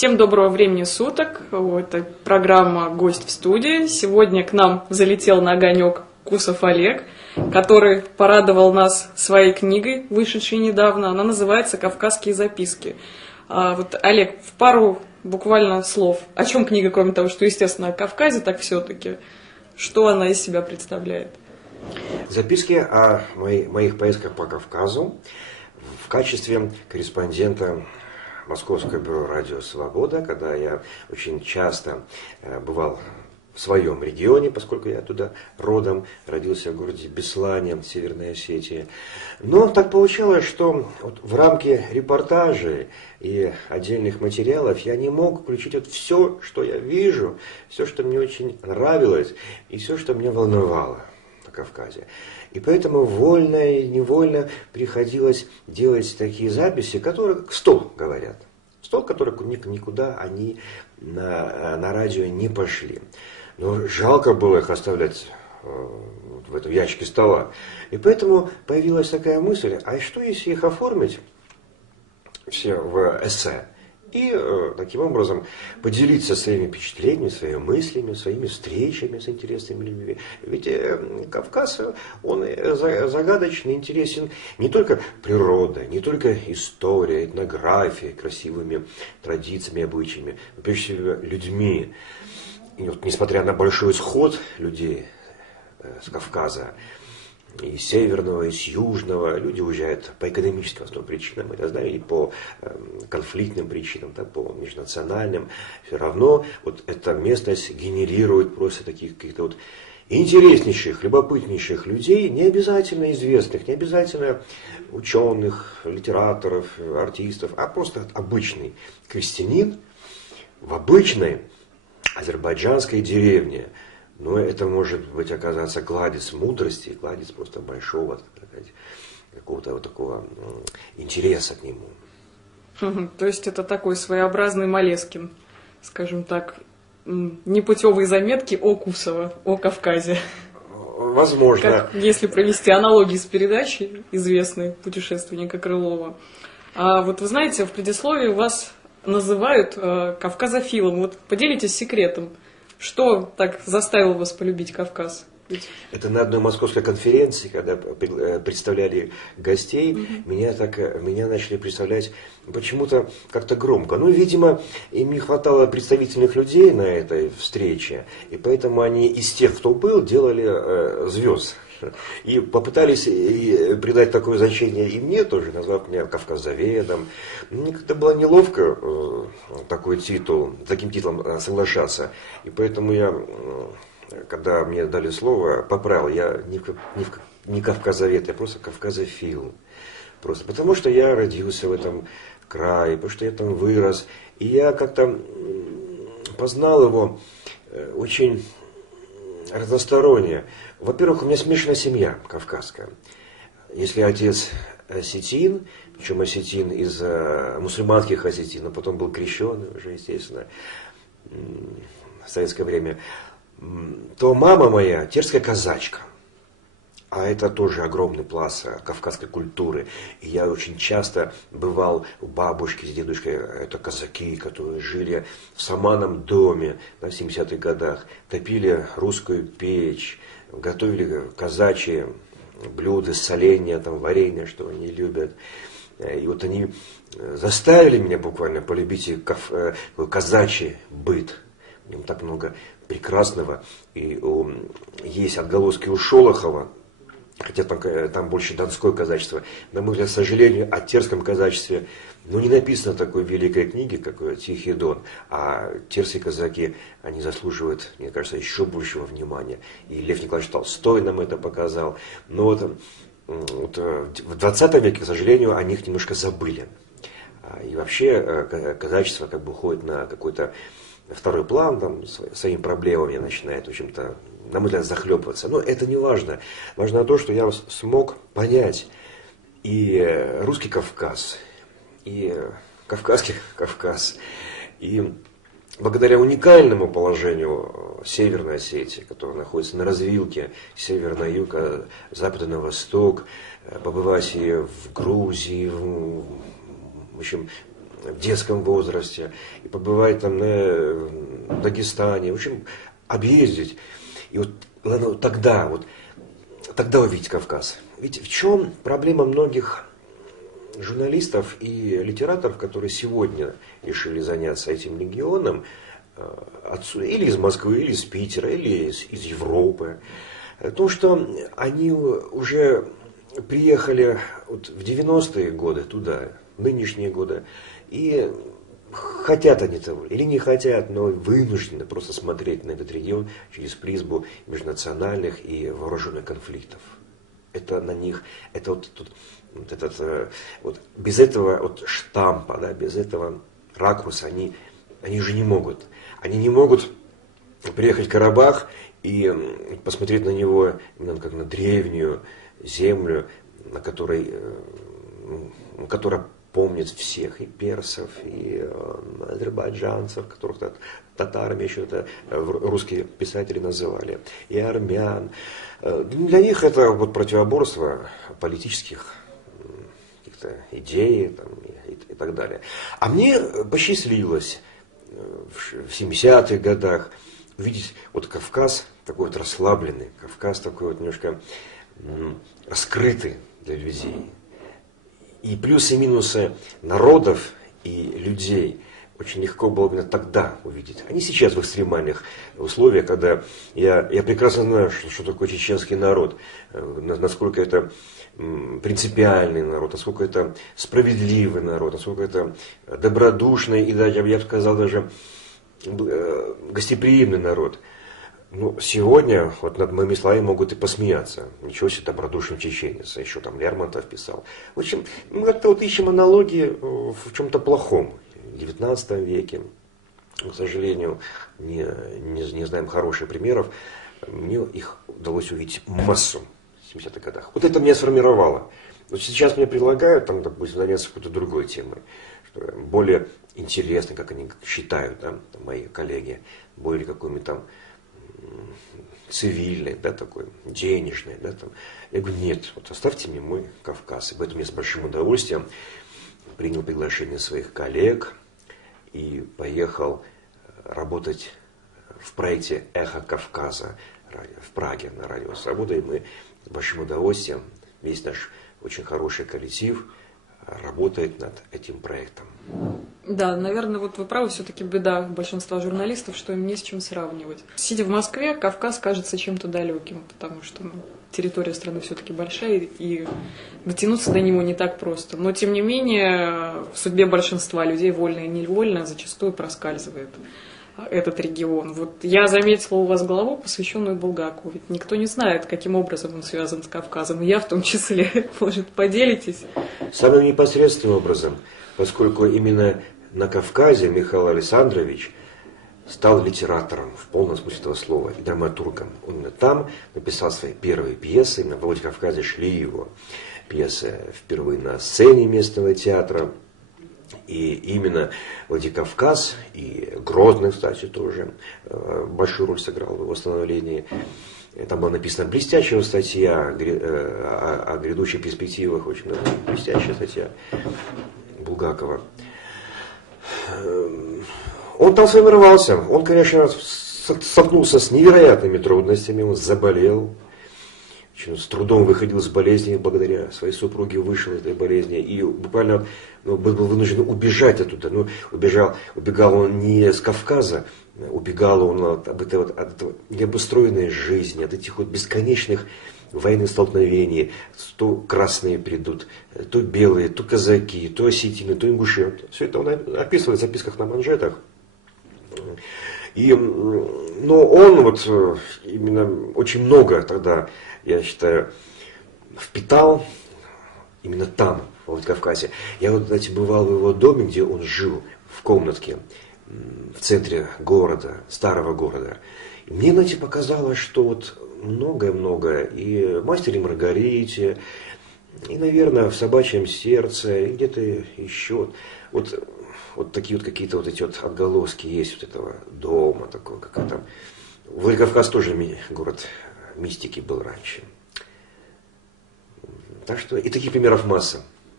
Всем доброго времени суток. Это программа «Гость в студии». Сегодня к нам залетел на огонек Кусов Олег, который порадовал нас своей книгой, вышедшей недавно. Она называется «Кавказские записки». Олег, в пару буквально слов. О чем книга, кроме того, что, естественно, о Кавказе, так все-таки? Что она из себя представляет? Записки о моих поездках по Кавказу в качестве корреспондента Московского бюро «Радио Свобода», когда я очень часто бывал в своем регионе, поскольку я оттуда родом, родился в городе Беслане, Северной Осетии. Но так получалось, что в рамки репортажей и отдельных материалов я не мог включить все, что я вижу, все, что мне очень нравилось, и все, что меня волновало на Кавказе. И поэтому вольно и невольно приходилось делать такие записи, которые к стол говорят. Стол, который никуда они на радио не пошли. Но жалко было их оставлять в этом ящике стола. И поэтому появилась такая мысль, а что если их оформить все в эссе? И таким образом поделиться своими впечатлениями, своими мыслями, своими встречами с интересными людьми. Ведь Кавказ, он загадочно интересен не только природой, не только историей, этнографией, красивыми традициями, обычаями, но прежде всего людьми. И вот, несмотря на большой исход людей с Кавказа, и с северного, и с южного, люди уезжают по экономическим причинам, это знаем, и по конфликтным причинам, да, по межнациональным. Все равно вот эта местность генерирует просто таких каких-то вот интереснейших, любопытнейших людей, не обязательно известных, не обязательно ученых, литераторов, артистов, а просто обычный крестьянин в обычной азербайджанской деревне. Но это может быть оказаться кладезь мудрости, кладезь просто большого какого-то вот такого интереса к нему. То есть это такой своеобразный Малескин, скажем так, непутевые заметки о Кусово, о Кавказе. Возможно. Как если провести аналогии с передачей известной путешественника Крылова. А вот вы знаете, в предисловии вас называют кавказофилом. Вот поделитесь секретом. Что так заставило вас полюбить Кавказ? Это на одной московской конференции, когда представляли гостей, меня начали представлять почему-то как-то громко. Ну, видимо, им не хватало представительных людей на этой встрече, и поэтому они из тех, кто был, делали звезд. И попытались придать такое значение и мне тоже, назвав меня кавказоведом. Мне как-то было неловко таким титулом соглашаться. И поэтому я, когда мне дали слово, поправил. Я не кавказовед, я просто кавказофил. Просто потому, что я родился в этом крае, потому что я там вырос. И я как-то познал его очень разносторонне. Во-первых, у меня смешанная семья кавказская. Если отец осетин, причем осетин из мусульманских осетин, но потом был крещеный уже, естественно, в советское время, то мама моя терская казачка. А это тоже огромный пласт кавказской культуры. И я очень часто бывал у бабушки с дедушкой, это казаки, которые жили в саманном доме в 70-х годах, топили русскую печь, готовили казачьи блюда, соленья, варенье, что они любят. И вот они заставили меня буквально полюбить казачий быт. В нем так много прекрасного. И есть отголоски у Шолохова, хотя там больше донское казачество. На мой взгляд, к сожалению, о терском казачестве не написано такой великой книги, как «Тихий Дон». А терские казаки, они заслуживают, мне кажется, еще большего внимания. И Лев Николаевич Толстой нам это показал. Но вот в 20 веке, к сожалению, о них немножко забыли. И вообще казачество уходит на какой-то второй план, своими проблемами начинает, в общем-то, на мой взгляд, захлебываться. Но это не важно. Важно то, что я смог понять и русский Кавказ, и кавказский Кавказ. И благодаря уникальному положению Северной Осетии, которая находится на развилке север на юг, а запада на восток, побывать и в Грузии, в общем, в детском возрасте, и побывать там на Дагестане, в общем, объездить. И вот ладно, тогда увидеть Кавказ. Ведь в чем проблема многих журналистов и литераторов, которые сегодня решили заняться этим регионом, или из Москвы, или из Питера, или из Европы, то, что они уже приехали вот в 90-е годы туда, в нынешние годы, и хотят они того или не хотят, но вынуждены просто смотреть на этот регион через призму межнациональных и вооруженных конфликтов. Это на них, это без этого штампа, да, без этого ракурса они же не могут. Они не могут приехать в Карабах и посмотреть на него именно как на древнюю землю, которая помнит всех, и персов, и азербайджанцев, которых татарами еще русские писатели называли, и армян. Для них это противоборство политических каких-то идей там, и так далее. А мне посчастливилось в 70-х годах увидеть Кавказ такой расслабленный, Кавказ такой немножко раскрытый для людей. И плюсы и минусы народов и людей очень легко было именно тогда увидеть. А не сейчас в экстремальных условиях, когда я прекрасно знаю, что такое чеченский народ, насколько это принципиальный народ, насколько это справедливый народ, насколько это добродушный и даже, я бы сказал, даже гостеприимный народ. Ну, сегодня над моими словами могут и посмеяться. Ничего себе добродушный чеченец. Еще там Лермонтов писал. В общем, мы как-то ищем аналогии в чем-то плохом. В 19 веке, к сожалению, не знаем хороших примеров. Мне их удалось увидеть массу в 70-х годах. Вот это меня сформировало. Вот сейчас мне предлагают, там, допустим, заняться какой-то другой темой. Более интересной, как они считают, да, мои коллеги. Более какой-нибудь там цивильный, да, такой, денежный, да, там. Я говорю, нет, оставьте мне мой Кавказ. И поэтому я с большим удовольствием принял приглашение своих коллег и поехал работать в проекте «Эхо Кавказа» в Праге на Радио Свобода. И мы с большим удовольствием, весь наш очень хороший коллектив работает над этим проектом. Да, наверное, вы правы, все-таки беда большинства журналистов, что им не с чем сравнивать. Сидя в Москве, Кавказ кажется чем-то далеким, потому что территория страны все-таки большая, и дотянуться до него не так просто. Но, тем не менее, в судьбе большинства людей, вольно и невольно, зачастую проскальзывает этот регион. Я заметила у вас главу, посвященную Булгакову. Ведь никто не знает, каким образом он связан с Кавказом. И я в том числе. Может, поделитесь? Самым непосредственным образом, поскольку именно на Кавказе Михаил Александрович стал литератором в полном смысле этого слова и драматургом. Он именно там написал свои первые пьесы. На Владикавказе шли его пьесы впервые на сцене местного театра. И именно Владикавказ и Грозный, кстати, тоже большую роль сыграл в его становлении. Там была написана блестящая статья о грядущих перспективах, очень блестящая статья Булгакова. Он там сформировался. Он, конечно, столкнулся с невероятными трудностями, он заболел. С трудом выходил из болезни, благодаря своей супруге вышел из этой болезни. И буквально был вынужден убежать оттуда. Убегал он не с Кавказа, убегал он от этой необустроенной жизни, от этих бесконечных военных столкновений. То красные придут, то белые, то казаки, то осетины, то ингуши. Все это он описывает в записках на манжетах. Но он именно очень много тогда, я считаю, впитал именно там, в Владикавказе. Я бывал в его доме, где он жил, в комнатке, в центре города, старого города. И мне, показалось, что многое-многое, и в «Мастере и Маргарите», и, наверное, в «Собачьем сердце», и где-то еще. Такие какие-то эти отголоски есть этого дома, такого, как там. Владикавказ тоже город мистики был раньше. Так что и таких примеров масса.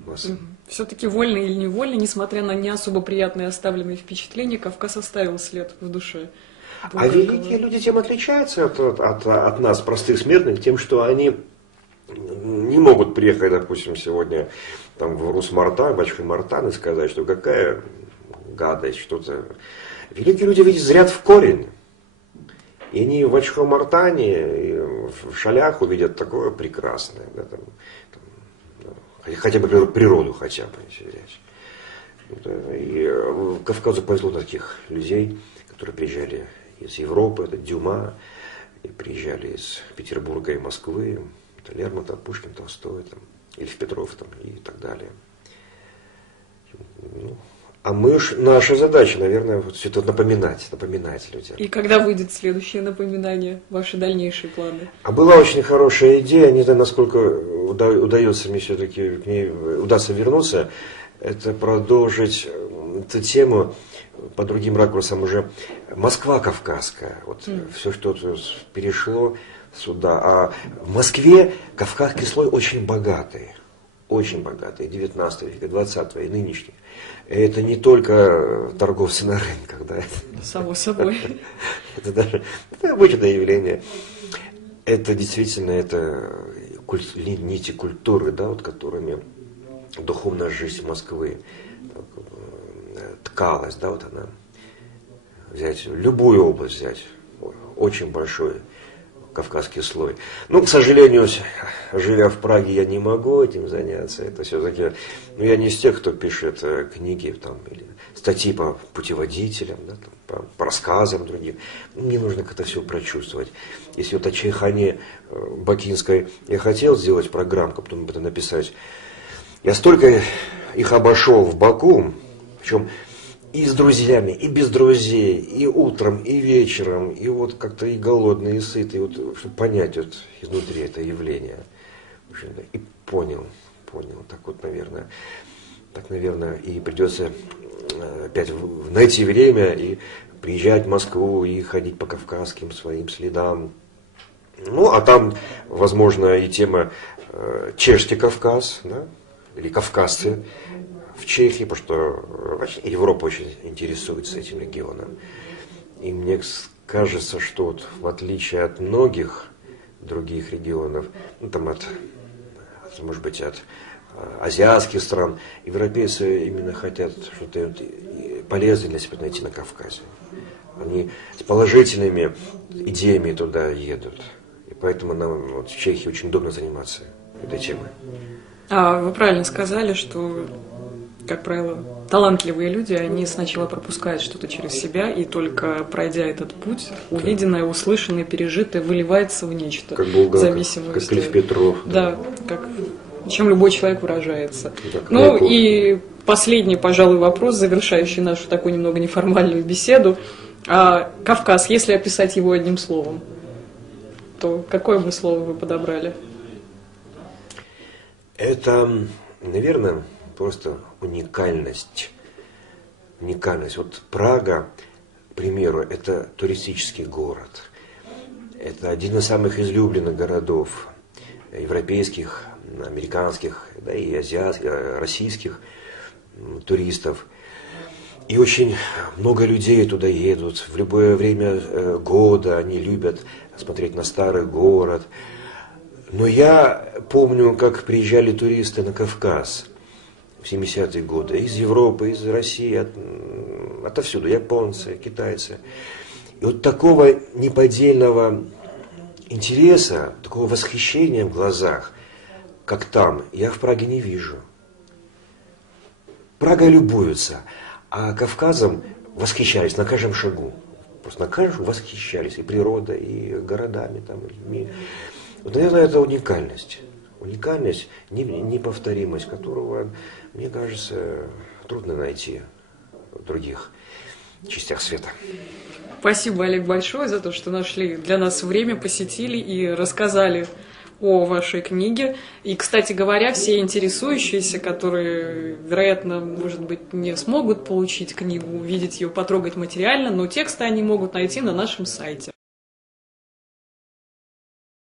масса. Все-таки вольно или невольно, несмотря на не особо приятные оставленные впечатления, Кавказ оставил след в душе. А великие люди тем отличаются от нас, простых смертных, тем, что они не могут приехать, допустим, сегодня там, в Рус-Мартан, Бачхи-Мартан и сказать, что какая гадость, что-то. Великие люди видят зрят в корень. И они в Бачхи-Мартане, в Шалях увидят такое прекрасное. Да, хотя бы природу хотя бы. И Кавказу повезло таких людей, которые приезжали из Европы, это Дюма, и приезжали из Петербурга и Москвы, это Лермонтов, Пушкин, Толстой, там, Ильф Петров там, и так далее. Ну, а наша задача, наверное, вот все это напоминать людям. И когда выйдет следующее напоминание, ваши дальнейшие планы? А была очень хорошая идея, не знаю, насколько удается мне все-таки к ней удастся вернуться, это продолжить эту тему по другим ракурсам уже. Москва кавказская, вот все, что перешло сюда. А в Москве кавказский слой очень богатый, 19 века, 20 и нынешний. Это не только торговцы на рынках, да. Само собой. Это даже обычное явление. Это действительно нити культуры, да, вот которыми духовная жизнь Москвы ткалась, да, вот она. Взять любую область взять, очень большой кавказский слой. Ну, к сожалению, живя в Праге, я не могу этим заняться. Это все-таки, я не из тех, кто пишет книги там, или статьи по путеводителям, да, там, по рассказам другим. Мне нужно как-то все прочувствовать. Если вот о Чайхане Бакинской я хотел сделать программку, потом это написать, я столько их обошел в Баку, причем и с друзьями, и без друзей, и утром, и вечером, и вот как-то и голодный, и сытый, вот, чтобы понять вот изнутри это явление. И понял. Так вот, наверное, и придется опять найти время и приезжать в Москву и ходить по кавказским своим следам. Ну, а там, возможно, и тема чешский Кавказ, да, или кавказцы в Чехии, потому что вообще Европа очень интересуется этим регионом. И мне кажется, что вот, в отличие от многих других регионов, ну, там может быть, от азиатских стран, европейцы именно хотят что-то полезное для себя найти на Кавказе. Они с положительными идеями туда едут. И поэтому нам вот, в Чехии очень удобно заниматься этой темой. Вы правильно сказали, что, как правило, талантливые люди, они сначала пропускают что-то через себя, и только пройдя этот путь, увиденное, услышанное, пережитое выливается в нечто. Как Булгаков, зависимость. как Ильф Петров. Да, чем любой человек выражается. Ну и последний, пожалуй, вопрос, завершающий нашу такую немного неформальную беседу. Кавказ, если описать его одним словом, то какое бы слово вы подобрали? Это, наверное, просто уникальность. Вот Прага, к примеру, это туристический город. Это один из самых излюбленных городов европейских, американских, да, и азиатских, российских туристов. И очень много людей туда едут. В любое время года они любят смотреть на старый город. Но я помню, как приезжали туристы на Кавказ в 70-е годы. Из Европы, из России, отовсюду. Японцы, китайцы. И вот такого неподдельного интереса, такого восхищения в глазах, как там, я в Праге не вижу. Прага любуются, а Кавказом восхищались на каждом шагу. Просто на каждом шагу восхищались и природой, и городами, там, и людьми. Вот, наверное, это уникальность. Уникальность, неповторимость, которого, мне кажется, трудно найти в других частях света. Спасибо, Олег, большое за то, что нашли для нас время, посетили и рассказали о вашей книге. И, кстати говоря, все интересующиеся, которые, вероятно, может быть, не смогут получить книгу, увидеть ее, потрогать материально, но тексты они могут найти на нашем сайте.